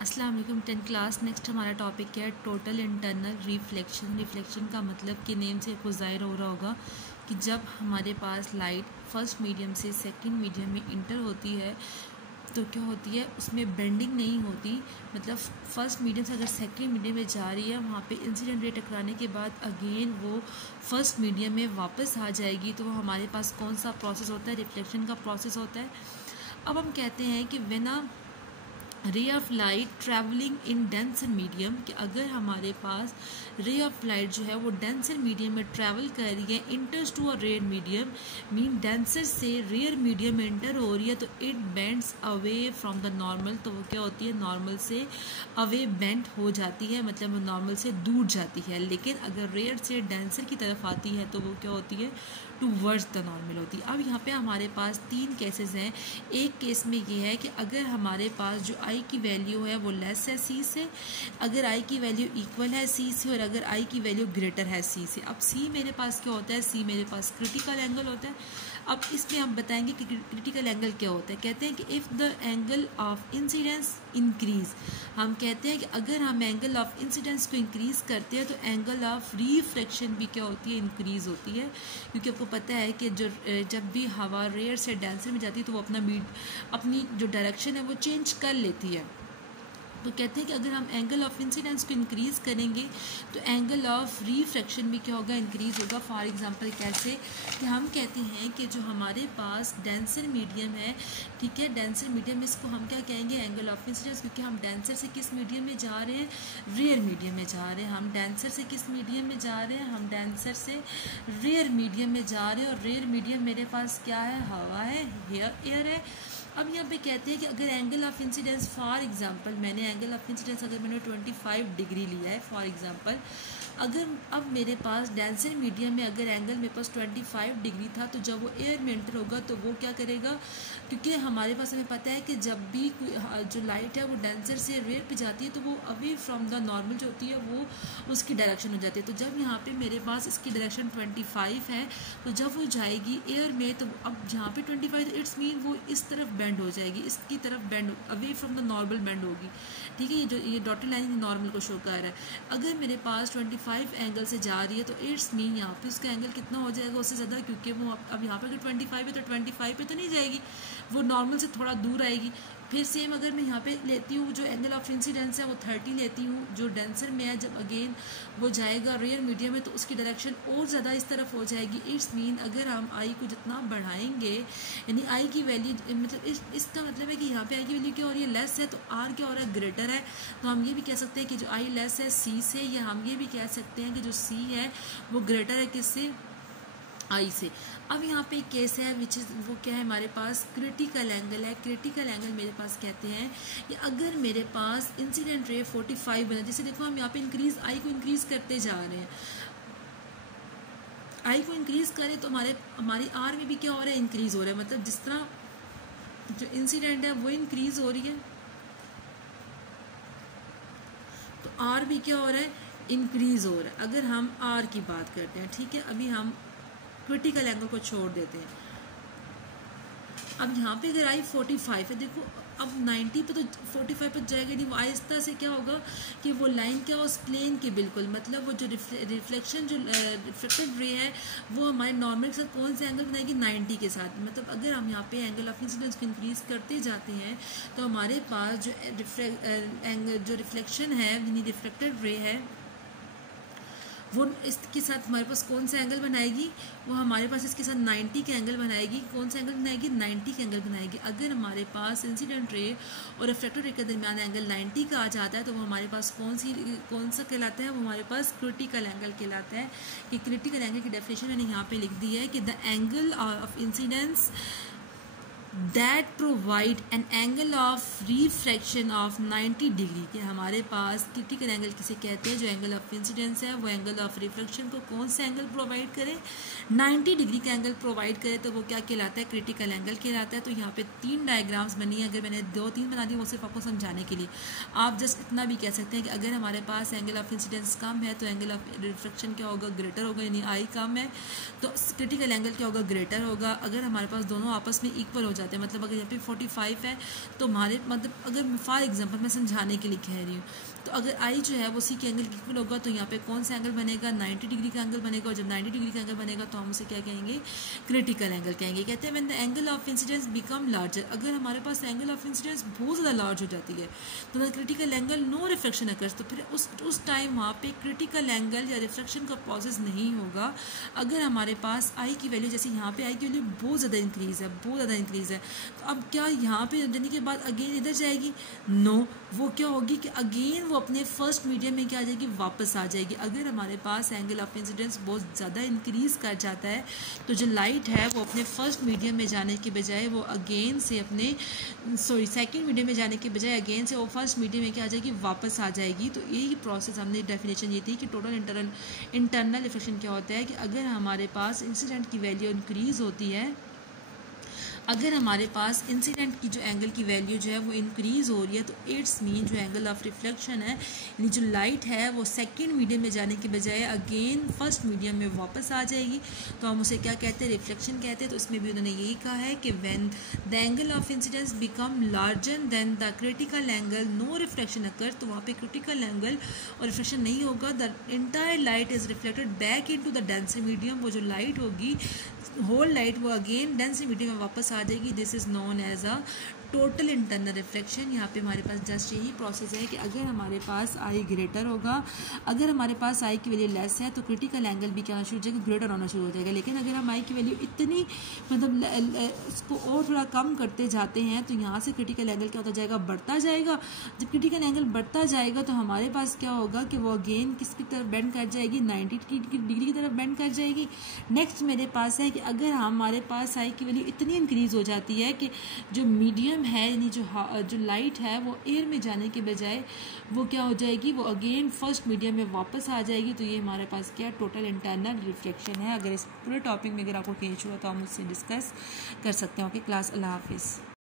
अस्सलाम वालेकुम 10 class. Next हमारा टॉपिक है टोटल इंटरनल रिफ्लेक्शन। रिफ्लेक्शन का मतलब कि नेम से आपको ज़ाहिर हो रहा होगा कि जब हमारे पास लाइट फर्स्ट मीडियम से सेकंड मीडियम में इंटर होती है तो क्या होती है, उसमें बेंडिंग नहीं होती। मतलब फर्स्ट मीडियम से अगर सेकंड मीडियम में जा रही है, वहाँ पे इंसिडेंट रे टकराने के बाद अगेन वो फर्स्ट मीडियम में वापस आ जाएगी। तो वो हमारे पास कौन सा प्रोसेस होता है? रिफ्लेक्शन का प्रोसेस होता है। अब हम कहते हैं कि when ray of light travelling in denser medium, कि अगर हमारे पास रे ऑफ लाइट जो है वो डेंसर मीडियम में ट्रैवल कर रही है, enters to a rare medium, mean denser से रेयर मीडियम में इंटर हो रही है, तो it bends away from the normal. तो वो क्या होती है? नॉर्मल से अवे बेंड हो जाती है, मतलब वो नॉर्मल से दूर जाती है। लेकिन अगर रेयर से डेंसर की तरफ आती है तो वो क्या होती है? टूवर्ड्स द नॉर्मल होती है। अब यहाँ पे हमारे पास तीन केसेस हैं। एक केस में ये है कि अगर हमारे पास जो आई की वैल्यू है वो लेस है सी से, अगर आई की वैल्यू इक्वल है सी से, और अगर आई की वैल्यू ग्रेटर है सी से। अब सी मेरे पास क्या होता है? सी मेरे पास क्रिटिकल एंगल होता है। अब इसमें हम बताएंगे कि क्रिटिकल एंगल क्या होता है। कहते हैं कि if the angle of incidence increase, हम कहते हैं कि अगर हम एंगल ऑफ इंसिडेंस को इंक्रीज करते हैं तो एंगल ऑफ रिफ्रैक्शन भी क्या होती है? इंक्रीज होती है। क्योंकि आपको पता है कि जब भी हवा रेयर से डेंसर में जाती है तो वो अपनी जो डायरेक्शन है वो चेंज कर लेती है। तो कहते हैं कि अगर हम एंगल ऑफ इंसिडेंस को इंक्रीज करेंगे तो एंगल ऑफ रिफ्रैक्शन भी क्या होगा? इंक्रीज होगा। फॉर एग्जांपल कैसे? कि हम कहते हैं कि जो हमारे पास डेंसर मीडियम है, ठीक है, डेंसर मीडियम, इसको हम क्या कहेंगे? Angle of incidence. क्योंकि हम डेंसर से किस मीडियम में जा रहे हैं? रेयर मीडियम में जा रहे हैं। हम डेंसर से किस मीडियम में जा रहे हैं? हम डेंसर से रेयर मीडियम में जा रहे हैं। और रेयर मीडियम मेरे पास क्या है? हवा है, एयर है। अब यहाँ पे कहते हैं कि अगर angle of incidence, for example मैंने एंगल ऑफ इंसिडेंस अगर मैंने 25 डिग्री लिया है फॉर एग्जांपल, अगर अब मेरे पास डेंसर मीडियम में अगर एंगल मेरे पास 25 डिग्री था, तो जब वो एयर में एंटर होगा तो वो क्या करेगा? क्योंकि हमारे पास हमें पता है कि जब भी जो लाइट है वो डेंसर से रेयर पे जाती है तो वो अवे फ्रॉम द नॉर्मल जो होती है वो उसकी डायरेक्शन हो जाती है। तो जब यहाँ पे मेरे पास इसकी डायरेक्शन 25 है, तो जब वो जाएगी एयर में, तो अब यहाँ पे 25, इट्स मीन वो इस तरफ बेंड हो जाएगी, इसकी तरफ bend, away from the normal bend होगी। ठीक है, ये डॉटेड लाइन नॉर्मल को शो कर रहा है। अगर मेरे पास 25 एंगल से जा रही है तो इट्स मीन यहाँ पे उसका एंगल कितना हो जाएगा? उससे ज़्यादा, क्योंकि वो अब यहाँ पे अगर 25 है तो 25 पे तो नहीं जाएगी, वो नॉर्मल से थोड़ा दूर आएगी। फिर सेम अगर मैं यहाँ पे लेती हूँ जो एंगल ऑफ इंसिडेंस है वो 30 लेती हूँ, जो डेंसर में है, जब अगेन वो जाएगा रेयर मीडियम में तो उसकी डायरेक्शन और ज़्यादा इस तरफ हो जाएगी। इट्स मीन अगर हम आई को जितना बढ़ाएंगे, यानी आई की वैल्यू, मतलब इसका मतलब है कि यहाँ पे आई की वैल्यू क्या हो रही है? लेस है, तो आर क्या हो रहा है? ग्रेटर है। तो हम ये भी कह सकते हैं कि जो आई लेस है सी से, या हम ये भी कह सकते हैं कि जो सी है वो ग्रेटर है किससे? आई से। अब यहाँ पे एक केस है विच इज, वो क्या है हमारे पास? क्रिटिकल एंगल है। क्रिटिकल एंगल मेरे पास कहते हैं कि अगर मेरे पास इंसिडेंट रे 45 बना, जैसे देखो हम यहाँ पे इंक्रीज, आई को इंक्रीज करते जा रहे हैं, आई को इंक्रीज करें तो हमारी आर में भी क्या हो रहा है? इंक्रीज हो रहा है। मतलब जिस तरह जो इंसिडेंट है वो इंक्रीज हो रही है तो आर भी क्या हो रहा है? इंक्रीज हो रहा है। अगर हम आर की बात करते हैं, ठीक है, अभी हम क्रिटिकल एंगल को छोड़ देते हैं। अब यहाँ पे अगर आई 45 है, देखो अब 90 पे तो 45 पे जाएगा नहीं, वो आहिस्ता से क्या होगा कि वो लाइन क्या हो? उस प्लेन के बिल्कुल, मतलब वो जो रिफ्लेक्शन, जो रिफ्लेक्टेड रे है वो हमारे नॉर्मल के साथ कौन सा एंगल बनाएगी? 90 के साथ। मतलब अगर हम यहाँ पे एंगल ऑफ इंसिडेंस को इंक्रीज करते जाते हैं तो हमारे पास जो रिफ्लेक्शन है, यानी रिफ्लेक्टेड रे है, वो इसके साथ हमारे पास कौन सा एंगल बनाएगी? वो हमारे पास इसके साथ 90 का एंगल बनाएगी। कौन सा एंगल बनाएगी? 90 का एंगल बनाएगी। अगर हमारे पास इंसिडेंट रे और रिफ्लेक्टेड रे के दरमियान एंगल 90 का आ जाता है तो वो हमारे पास कौन सा कहलाता है? वो हमारे पास क्रिटिकल एंगल कहलाता है। कि क्रिटिकल एंगल की डेफिनेशन मैंने यहाँ पे लिख दी है कि the angle of incidence that provide an angle of refraction of 90 degree. के हमारे पास क्रिटिकल एंगल किसे कहते हैं? जो एंगल ऑफ इंसिडेंस है वो एंगल ऑफ रिफ्लेक्शन को कौन सा एंगल प्रोवाइड करे? 90 डिग्री का एंगल प्रोवाइड करे तो वो क्या कहलाता है? क्रिटिकल एंगल कहलाता है। तो यहाँ पे 3 डायग्राम्स बनी है, अगर मैंने 2-3 बना दी वो सिर्फ आपको समझाने के लिए। आप जस्ट इतना भी कह सकते हैं कि अगर हमारे पास एंगल ऑफ इंसिडेंस कम है तो एंगल ऑफ रिफ्लेक्शन क्या होगा? ग्रेटर होगा, यानी आई कम है तो क्रिटिकल एंगल क्या होगा? ग्रेटर होगा। अगर हमारे पास दोनों आपस में इक्वल हो जाते हैं। मतलब अगर यहाँ पे 45 है तो हमारे मतलब अगर फॉर एग्जांपल मैं समझाने के लिए कह रही हूँ, तो अगर आई जो है वो सी के एंगल की इक्वल होगा तो यहाँ पे कौन सा एंगल बनेगा, 90 डिग्री का एंगल बनेगा। और जब 90 डिग्री का एंगल बनेगा तो हम उसे क्या कहेंगे, क्रिटिकल एंगल कहेंगे। कहते हैं when the angle of incidence become larger, अगर हमारे पास एंगल ऑफ इंसिडेंस बहुत ज़्यादा लार्ज हो जाती है तो critical angle no reflection occurs, तो फिर उस टाइम वहाँ पे क्रिटिकल एंगल या रिफ्लेक्शन का प्रोसेस नहीं होगा। अगर हमारे पास आई की वैल्यू, जैसे यहाँ पे आई की वैल्यू बहुत ज़्यादा इंक्रीज़ है, बहुत ज़्यादा इंक्रीज़ है, तो अब क्या यहाँ पे जाने के बाद अगेन इधर जाएगी, नो, वो क्या होगी कि अगेन वो अपने फर्स्ट मीडियम में क्या आ जाएगी, वापस आ जाएगी। अगर हमारे पास एंगल ऑफ इंसिडेंस बहुत ज़्यादा इंक्रीज़ कर जाता है तो जो लाइट है वो अपने फर्स्ट मीडियम में जाने के बजाय वो अगेन से अपने सेकंड मीडियम में जाने के बजाय अगेन से वो फर्स्ट मीडियम में क्या आ जाएगी, वापस आ जाएगी। तो यही प्रोसेस हमने डेफिनेशन ये थी कि टोटल इंटरनल रिफ्लेक्शन क्या होता है कि अगर हमारे पास इंसिडेंट की वैल्यू इंक्रीज़ होती है, अगर हमारे पास इंसिडेंट की जो एंगल की वैल्यू जो है वो इंक्रीज़ हो रही है तो इट्स मीन जो एंगल ऑफ रिफ्लेक्शन है, यानी जो लाइट है वो सेकंड मीडियम में जाने के बजाय अगेन फर्स्ट मीडियम में वापस आ जाएगी। तो हम उसे क्या कहते हैं, रिफ्लेक्शन कहते हैं। तो इसमें भी उन्होंने यही कहा है कि when the angle of incidence become larger than the critical angle no reflection occur, तो वहाँ पे क्रिटिकल एंगल और रिफ्लेक्शन नहीं होगा। The entire light is reflected back into the denser medium, वो जो लाइट होगी होल लाइट वो अगेन डेंसर मीडियम में वापस आ जाएगी। This is known as a total internal reflection. यहाँ पे हमारे पास जस्ट यही प्रोसेस है कि अगर हमारे पास आई ग्रेटर होगा, अगर हमारे पास आई की वैल्यू लेस है तो क्रिटिकल एंगल भी क्या होना शुरू हो जाएगा, ग्रेटर होना शुरू हो जाएगा। लेकिन अगर हम आई की वैल्यू इतनी मतलब उसको और थोड़ा कम करते जाते हैं तो यहाँ से क्रिटिकल एंगल क्या होता जाएगा, बढ़ता जाएगा। जब क्रिटिकल एंगल बढ़ता जाएगा तो हमारे पास क्या होगा कि वो अगेन किसकी तरफ बेंड कर जाएगी, 90 डिग्री की तरफ बेंड कर जाएगी। नेक्स्ट मेरे पास है कि अगर हमारे पास आई की वैल्यू इतनी इंक्रीज़ हो जाती है कि जो मीडियम है यानी जो लाइट है वो एयर में जाने के बजाय वो क्या हो जाएगी, वो अगेन फर्स्ट मीडियम में वापस आ जाएगी। तो ये हमारे पास क्या टोटल इंटरनल रिफ्लेक्शन है। अगर इस पूरे टॉपिक में अगर आपको कहीं हुआ तो हम उससे डिस्कस कर सकते हैं। ओके क्लास, अल्लाह हाफिज़।